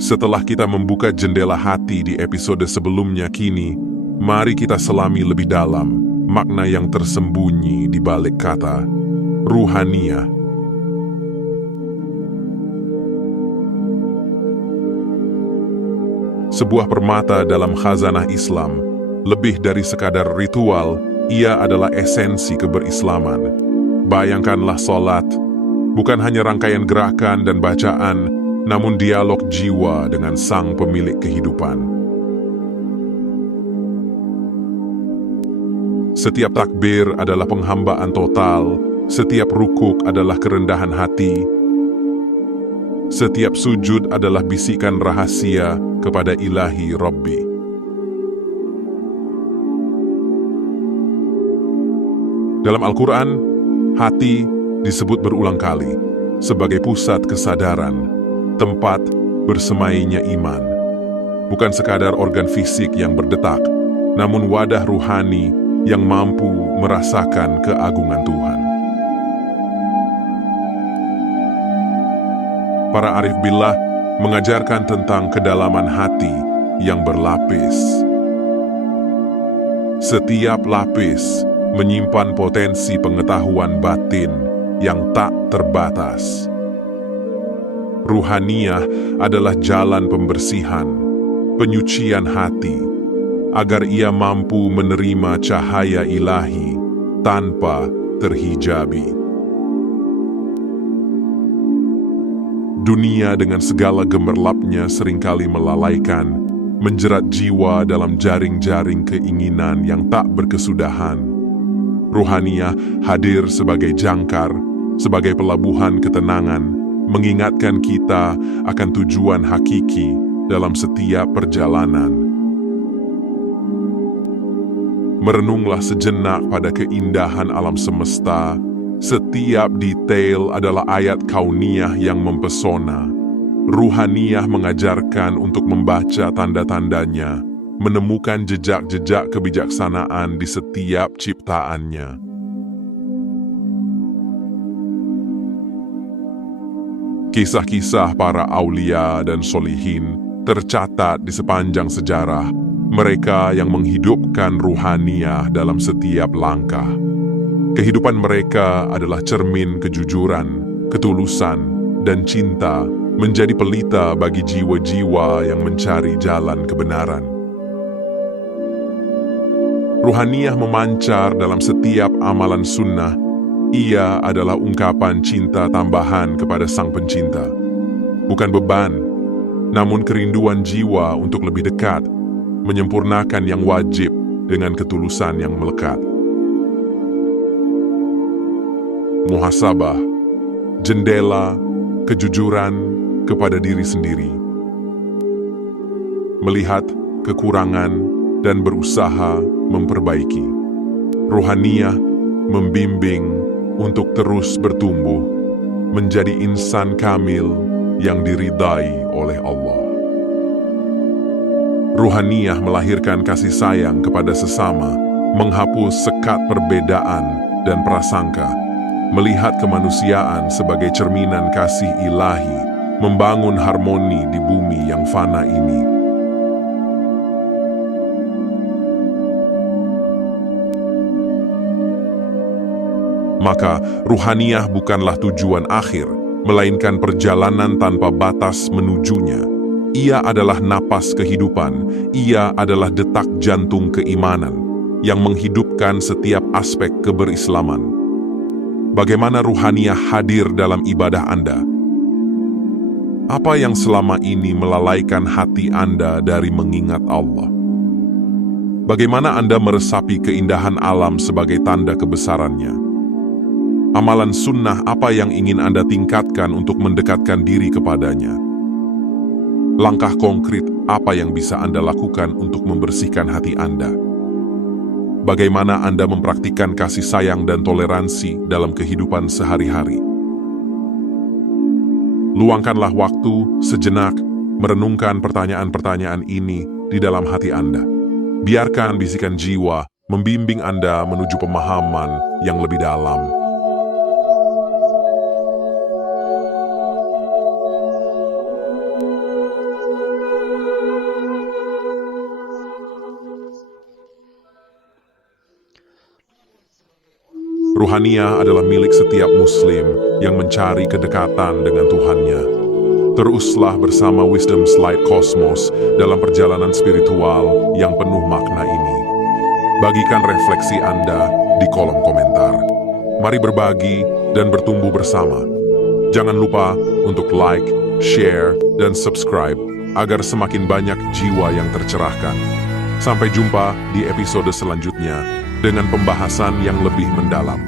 Setelah kita membuka jendela hati di episode sebelumnya, kini mari kita selami lebih dalam makna yang tersembunyi di balik kata ruhaniyah. Sebuah permata dalam khazanah Islam, lebih dari sekadar ritual, ia adalah esensi keberislaman. Bayangkanlah sholat, bukan hanya rangkaian gerakan dan bacaan, namun dialog jiwa dengan sang pemilik kehidupan. Setiap takbir adalah penghambaan total, setiap rukuk adalah kerendahan hati, setiap sujud adalah bisikan rahasia kepada Ilahi Rabbi. Dalam Al-Quran, hati disebut berulang kali sebagai pusat kesadaran, tempat bersemainya iman. Bukan sekadar organ fisik yang berdetak, namun wadah ruhani yang mampu merasakan keagungan Tuhan. Para arif billah mengajarkan tentang kedalaman hati yang berlapis. Setiap lapis menyimpan potensi pengetahuan batin yang tak terbatas. Ruhaniyah adalah jalan pembersihan, penyucian hati, agar ia mampu menerima cahaya ilahi tanpa terhijabi. Dunia dengan segala gemerlapnya seringkali melalaikan, menjerat jiwa dalam jaring-jaring keinginan yang tak berkesudahan. Ruhaniyah hadir sebagai jangkar, sebagai pelabuhan ketenangan, mengingatkan kita akan tujuan hakiki dalam setiap perjalanan. Merenunglah sejenak pada keindahan alam semesta. Setiap detail adalah ayat kauniyah yang mempesona. Ruhaniyah mengajarkan untuk membaca tanda-tandanya, menemukan jejak-jejak kebijaksanaan di setiap ciptaannya. Kisah-kisah para aulia dan solihin tercatat di sepanjang sejarah, mereka yang menghidupkan ruhaniyah dalam setiap langkah. Kehidupan mereka adalah cermin kejujuran, ketulusan, dan cinta, menjadi pelita bagi jiwa-jiwa yang mencari jalan kebenaran. Ruhaniyah memancar dalam setiap amalan sunnah. Ia adalah ungkapan cinta tambahan kepada Sang Pencinta. Bukan beban, namun kerinduan jiwa untuk lebih dekat, menyempurnakan yang wajib dengan ketulusan yang melekat. Muhasabah, jendela, kejujuran kepada diri sendiri. Melihat kekurangan dan berusaha memperbaiki. Ruhaniyah membimbing untuk terus bertumbuh, menjadi insan kamil yang diridai oleh Allah. Ruhaniyah melahirkan kasih sayang kepada sesama, menghapus sekat perbedaan dan prasangka, melihat kemanusiaan sebagai cerminan kasih ilahi, membangun harmoni di bumi yang fana ini. Maka, ruhaniyah bukanlah tujuan akhir, melainkan perjalanan tanpa batas menujunya. Ia adalah napas kehidupan, ia adalah detak jantung keimanan, yang menghidupkan setiap aspek keberislaman. Bagaimana ruhaniyah hadir dalam ibadah Anda? Apa yang selama ini melalaikan hati Anda dari mengingat Allah? Bagaimana Anda meresapi keindahan alam sebagai tanda kebesarannya? Amalan sunnah apa yang ingin Anda tingkatkan untuk mendekatkan diri kepadanya? Langkah konkret apa yang bisa Anda lakukan untuk membersihkan hati Anda? Bagaimana Anda mempraktikkan kasih sayang dan toleransi dalam kehidupan sehari-hari? Luangkanlah waktu sejenak merenungkan pertanyaan-pertanyaan ini di dalam hati Anda. Biarkan bisikan jiwa membimbing Anda menuju pemahaman yang lebih dalam. Ruhaniah adalah milik setiap Muslim yang mencari kedekatan dengan Tuhannya. Teruslah bersama Wisdom Slide Cosmos dalam perjalanan spiritual yang penuh makna ini. Bagikan refleksi Anda di kolom komentar. Mari berbagi dan bertumbuh bersama. Jangan lupa untuk like, share, dan subscribe agar semakin banyak jiwa yang tercerahkan. Sampai jumpa di episode selanjutnya dengan pembahasan yang lebih mendalam.